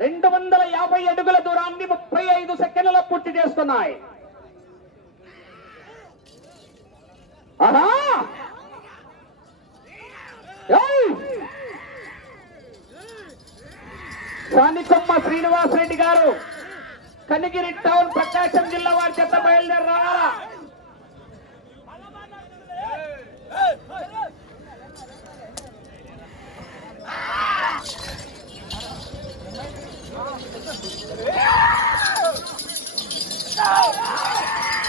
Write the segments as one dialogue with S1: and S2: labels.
S1: రెండు వందల యాభై అడుగుల దూరాన్ని ముప్పై ఐదు సెకండ్లలో పూర్తి చేస్తున్నాయి. ఆహా! సానికొమ్మ శ్రీనివాస్ రెడ్డి గారు కనిగిరి టౌన్ ప్రకాశం జిల్లా వారి చెత్త బయలుదేరి రావాలా Não! Não!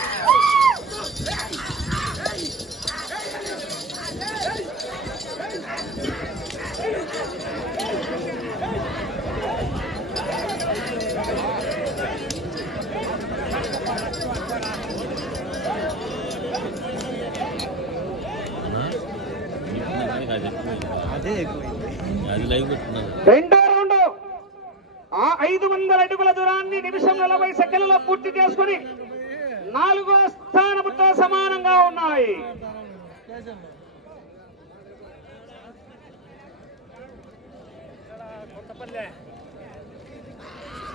S1: पल्ले।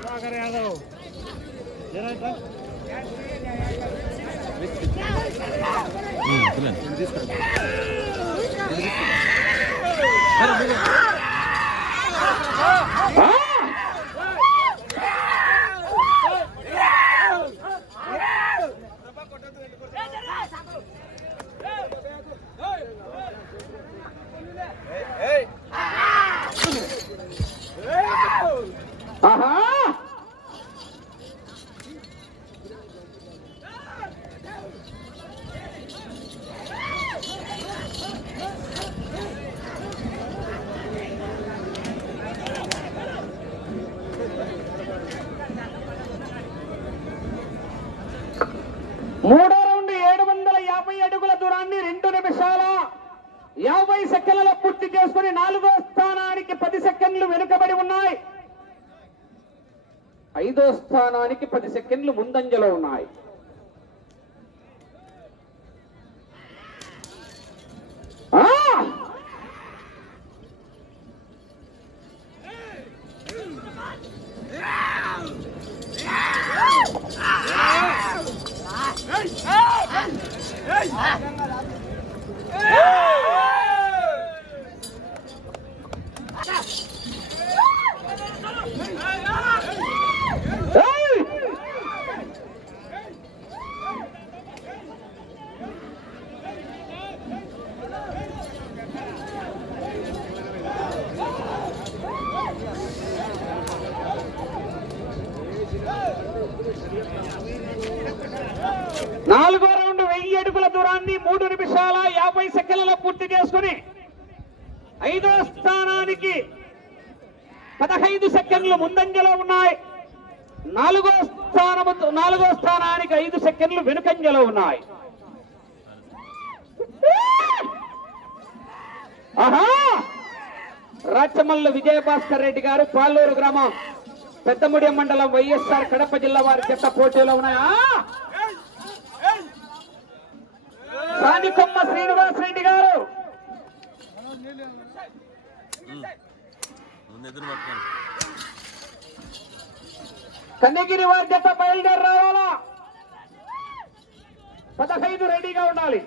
S1: क्या करे यादव? जरा इधर हम्म चलें। ముందంజలో ఉన్నాయి. నాలుగో రౌండ్ వెయ్యి అడుగుల దూరాన్ని మూడు నిమిషాల యాభై సెకండ్లలో పూర్తి చేసుకుని ఐదో స్థానానికి పదహైదు సెకండ్లు ముందంజలో ఉన్నాయి. నాలుగో స్థానము నాలుగో స్థానానికి ఐదు సెకండ్లు వెనుకంజలో ఉన్నాయి. ఆహా! రాచమల్ల విజయభాస్కర్ రెడ్డి గారు పాలూరు గ్రామం. పెద్దముడి మండలం వైఎస్ఆర్ కడప జిల్లా వారి చెత్త పోటీలో ఉన్నాయా? సానికొమ్మ శ్రీనివాస్ రెడ్డి గారు. కన్నగిరి వారి చెత్త బయలుదేరి రావాలా? పదహైదు రెడీగా ఉండాలి.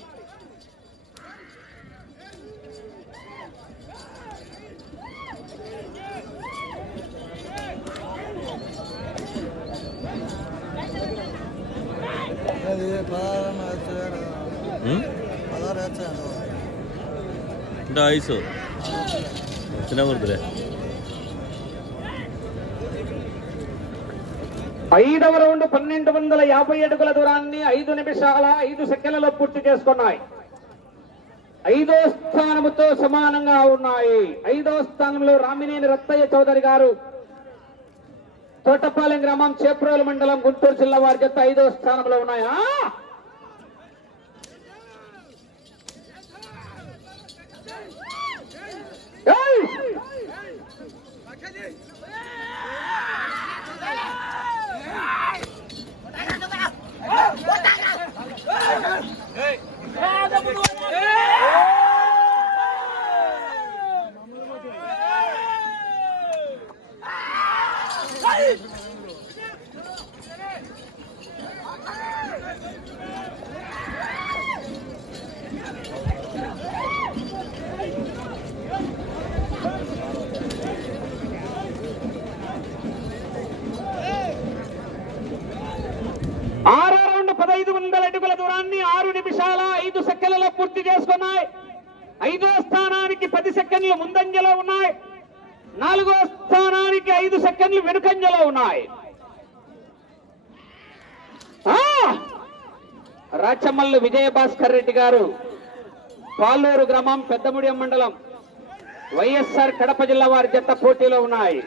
S2: ఐసు చిన్న
S1: ఐదవ రౌండ్ పన్నెండు వందల యాభై అడుగుల దూరాన్ని ఐదు నిమిషాల ఐదు సెకండ్లలో పూర్తి చేసుకున్నాయి. ఐదో స్థానముతో సమానంగా ఉన్నాయి. ఐదో స్థానంలో రామినేని రత్తయ్య చౌదరి గారు తోటపాలెం గ్రామం చేప్రోలు మండలం గుంటూరు జిల్లా వారి జత స్థానంలో ఉన్నాయా Hey! ఆరో రౌండ్ పదహైదు వందల అడుగుల దూరాన్ని ఆరు నిమిషాల ఐదు సెకండ్లలో పూర్తి చేసుకున్నాయి ఐదో స్థానానికి పది సెకండ్లు ముందంజలో ఉన్నాయి నాలుగో స్థానానికి ఐదు సెకండ్లు వెనుకంజలో ఉన్నాయి ఆ! రాచమల్లు విజయభాస్కర్ రెడ్డి గారు పాలూరు గ్రామం పెద్దముడియం మండలం వైఎస్ఆర్ కడప జిల్లా వారి జత పోటీలో ఉన్నాయి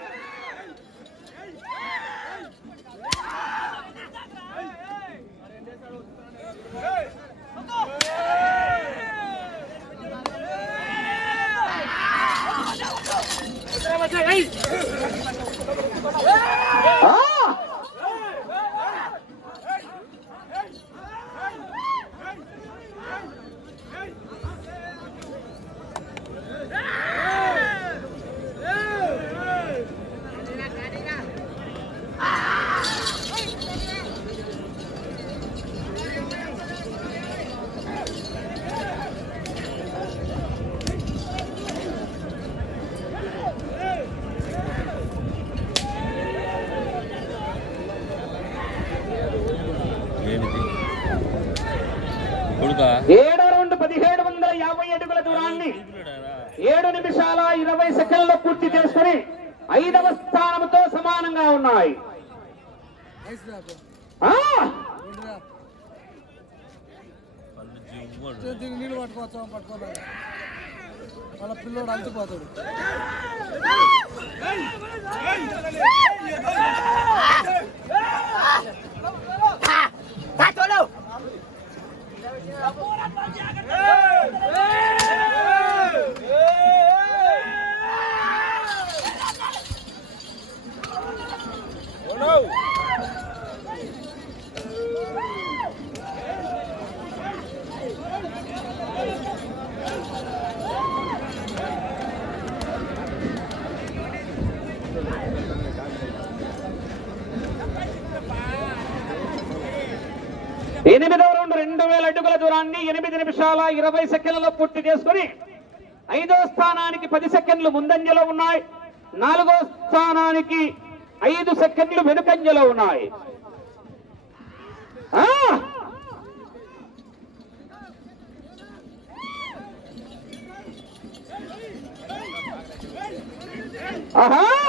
S1: ఆ!
S2: ఏంటిది కొడుకా
S1: ఏడో రౌండ్ పదిహేడు వందల యాభై అడుగుల దూరాన్ని ఏడు నిమిషాల ఇరవై సెకండ్లు పూర్తి చేసుకుని ఐదవ స్థానంతో సమానంగా ఉన్నాయి.
S3: నీళ్ళు పట్టుకోలేదు వాళ్ళ పిల్లోడు అంతిపోతాడు
S1: రౌండ్ రెండు వేల అడుగుల దూరాన్ని ఎనిమిది నిమిషాల ఇరవై సెకండ్లలో పూర్తి చేసుకుని ఐదో స్థానానికి పది సెకండ్లు ముందంజలో ఉన్నాయి. నాలుగో స్థానానికి ఐదు సెకండ్లు వెనుకంజలో ఉన్నాయి. ఆహా!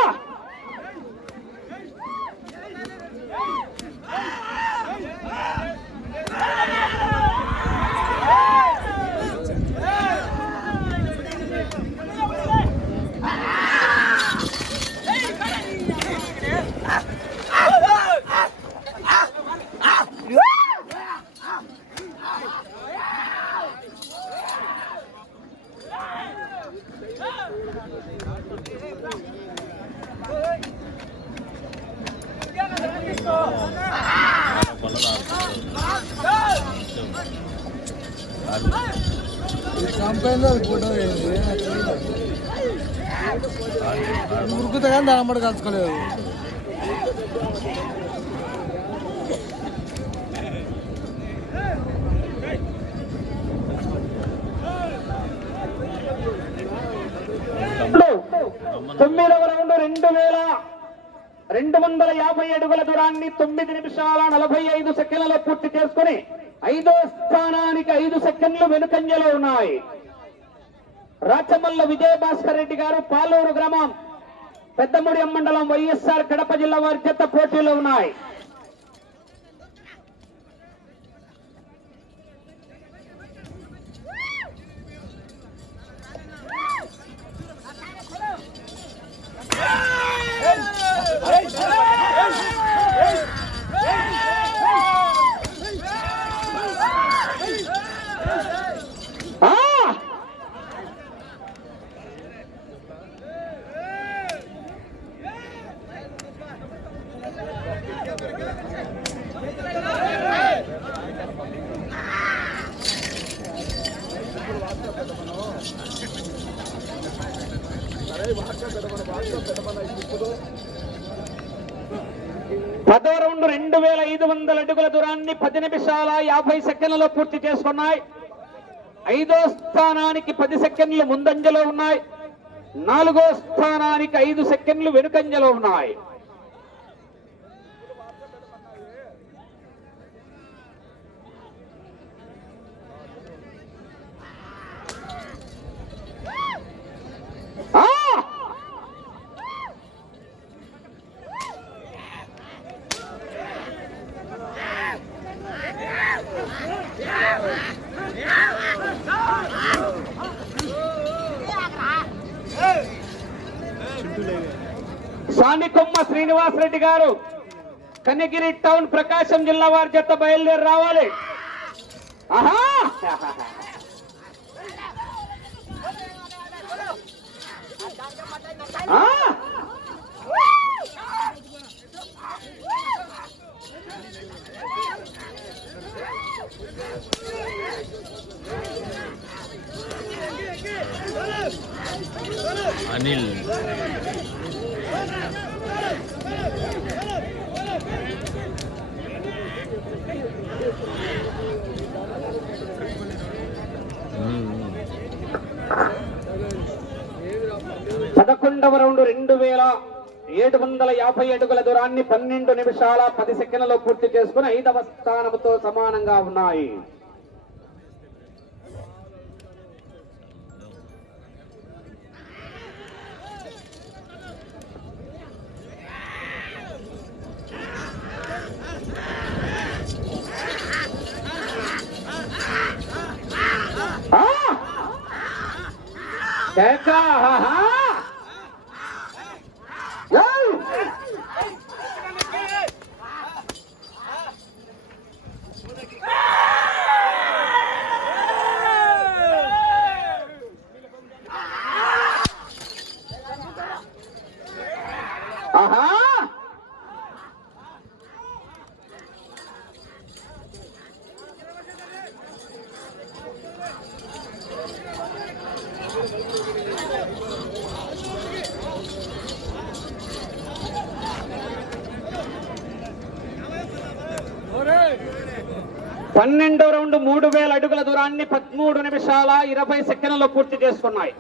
S3: ఉరుకుతా కానీ దాని అమ్మడు కలుసుకోలేదు
S1: తొమ్మిదవ రౌండ్ రెండు వేల రెండు వందల యాభై అడుగుల దూరాన్ని తొమ్మిది నిమిషాల నలభై ఐదు సెకండ్లలో పూర్తి చేసుకుని ఐదో స్థానానికి ఐదు సెకండ్లు వెనుకంజలో ఉన్నాయి. రాచమల్ల విజయభాస్కర్ రెడ్డి గారు పాలూరు గ్రామం పెద్దముడియం మండలం వైఎస్ఆర్ కడప జిల్లా వారి చెత్త పోటీలో ఉన్నాయి. అడుగుల దూరాన్ని పది నిమిషాల యాభై సెకండ్లలో పూర్తి చేసుకున్నాయి. ఐదో స్థానానికి పది సెకండ్లు ముందంజలో ఉన్నాయి. నాలుగో స్థానానికి ఐదు సెకండ్లు వెనుకంజలో ఉన్నాయి ఆ! సానికొమ్మ శ్రీనివాసరెడ్డి గారు కన్నగిరి టౌన్ ప్రకాశం జిల్లా వారి చేత బయలుదేరి రావాలి ఆహా ఆ!
S2: అనిల్
S1: పదకొండవ రౌండ్ రెండు వేల ఏడు వందల యాభై అడుగుల దూరాన్ని పన్నెండు నిమిషాల పది సెకండ్లలో పూర్తి చేసుకుని ఐదవ స్థానంతో సమానంగా ఉన్నాయి ఆ! ఆహా! పన్నెండో రౌండ్ మూడు వేల అడుగుల దూరాన్ని పదమూడు నిమిషాల ఇరవై సెకండ్లలో పూర్తి చేసుకున్నాయి.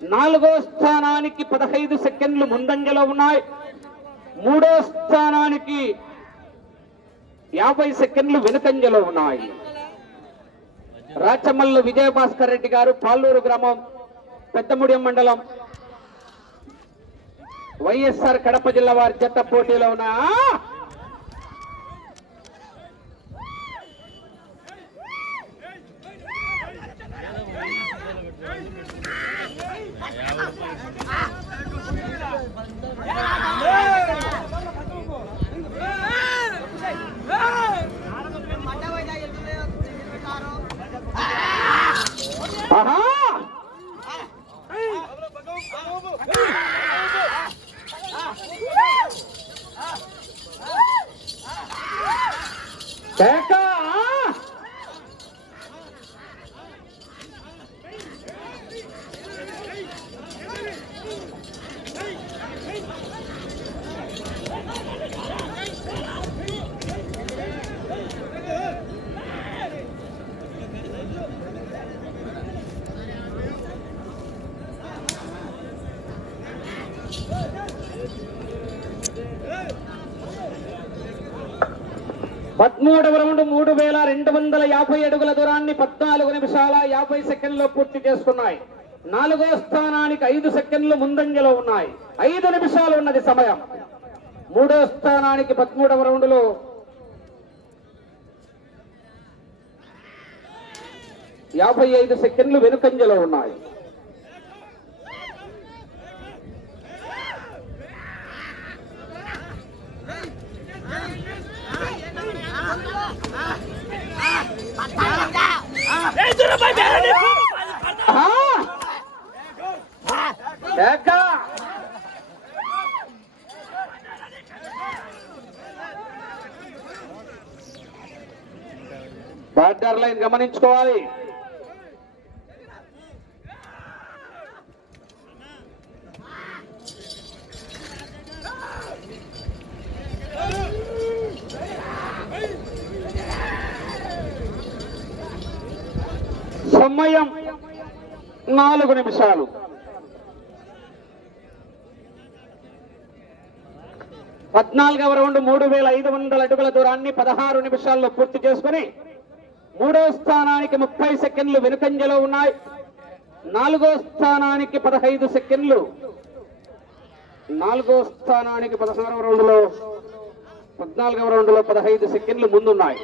S1: నాలుగో స్థానానికి పదహైదు సెకండ్లు ముందంజలో ఉన్నాయి. మూడో స్థానానికి యాభై సెకండ్లు వెనుకంజలో ఉన్నాయి. రాచమల్లు విజయభాస్కర్ రెడ్డి గారు పాలూరు గ్రామం పెద్దముడియం మండలం. వైఎస్ఆర్ కడప జిల్లా వారి జట్ట పోటీలో ఉన్న ఆహా కేక పదమూడవ రౌండ్ మూడు వేల రెండు వందల యాభై అడుగుల దూరాన్ని పద్నాలుగు నిమిషాల యాభై సెకండ్లో పూర్తి చేసుకున్నాయి. నాలుగో స్థానానికి ఐదు సెకండ్లు ముందంజలో ఉన్నాయి. ఐదు నిమిషాలు ఉన్నది సమయం. మూడో స్థానానికి పదమూడవ రౌండ్లో యాభై ఐదు సెకండ్లు వెనుకంజలో ఉన్నాయి. బార్డర్ లైన్ గమనించుకోవాలి. సమయం నాలుగు నిమిషాలు. పద్నాలుగవ రౌండ్ మూడు వేల ఐదు వందల అడుగుల దూరాన్ని పదహారు నిమిషాల్లో పూర్తి చేసుకుని మూడో స్థానానికి ముప్పై సెకండ్లు వెనుకంజలో ఉన్నాయి. నాలుగో స్థానానికి పదహైదు సెకండ్లు. నాలుగో స్థానానికి పదహారవ రౌండ్లో పద్నాలుగవ రౌండ్లో పదహైదు సెకండ్లు ముందున్నాయి.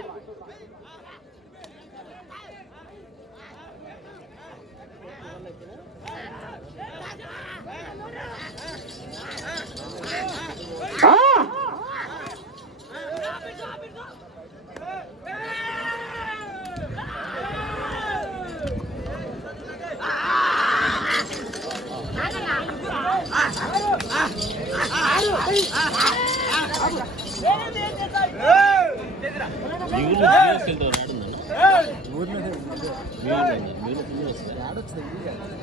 S3: ఆడొచ్చింది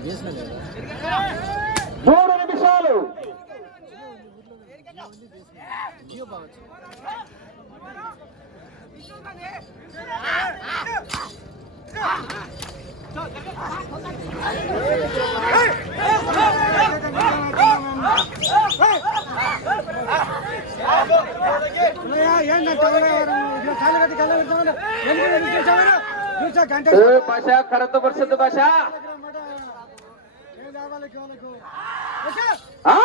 S3: చేసిన కదా
S1: మూడు నిమిషాలు
S3: జియో
S1: భాష కరత పరిస్థితి భాష ఆ!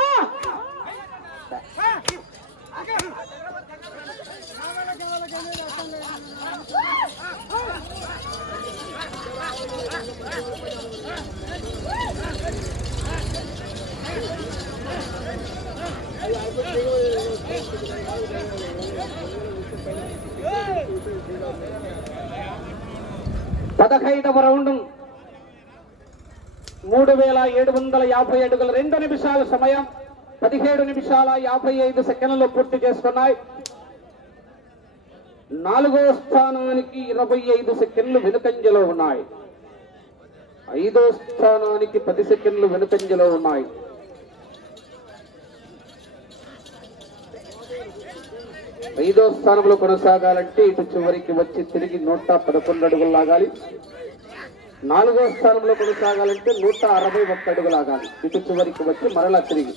S1: పదహైదవ రౌండ్. మూడు వేల ఏడు వందల యాభై అడుగుల రెండు నిమిషాల సమయం పదిహేడు నిమిషాల యాభై ఐదు సెకండ్లు పూర్తి చేసుకున్నాయి నాలుగో స్థానానికి ఇరవై ఐదు సెకండ్లు వెనుకంజలో ఉన్నాయి. ఐదో స్థానానికి పది సెకండ్లు వెనుకంజలో ఉన్నాయి. ఐదో స్థానంలో కొనసాగాలంటే ఇటు చివరికి వచ్చి తిరిగి నూట పదకొండు అడుగులు లాగాలి. నాలుగో స్థానంలో కొనసాగాలంటే నూట అరవై ఒక్క అడుగు లాగాలి. ఇటు చివరికి వచ్చి మరలా తిరిగి.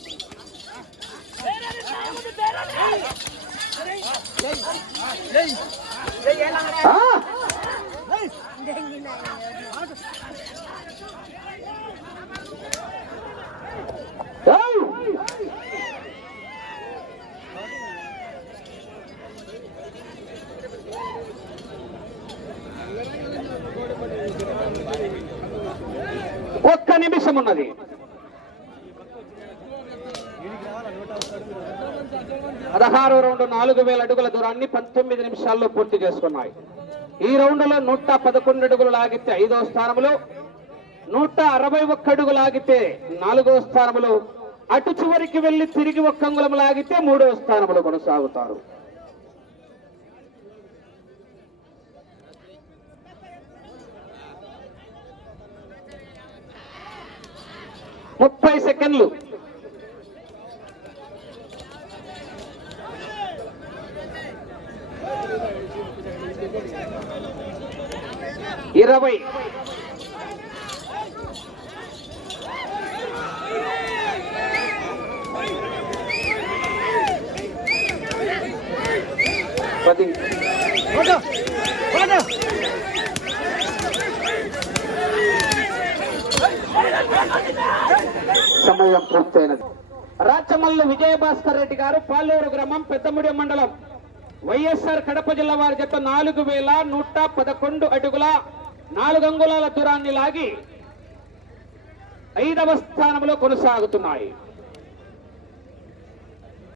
S1: ఆ! అవకాశం ఉన్నది పదహారు రౌండ్ నాలుగు వేల అడుగుల దూరాన్ని పంతొమ్మిది నిమిషాల్లో పూర్తి చేసుకున్నాయి. ఈ రౌండ్లో నూట పదకొండు అడుగులు లాగితే ఐదో స్థానంలో నూట అరవై ఒక్క అడుగు లాగితే నాలుగో స్థానంలో అటు చివరికి వెళ్ళి తిరిగి ఒక్క అంగుళం లాగితే మూడో స్థానంలో కొనసాగుతారు. ముప్పై సెకండ్లు. ఇరవై పది సమయం పూర్తయినది రాచమల్లు విజయభాస్కర్ రెడ్డి గారు పాలూరు గ్రామం పెద్దముడి మండలం. వైఎస్ఆర్ కడప జిల్లా వారి జత నాలుగు వేల నూట పదకొండు అడుగుల నాలుగు అంగుళాల దూరాన్ని లాగి ఐదవ స్థానంలో కొనసాగుతున్నాయి.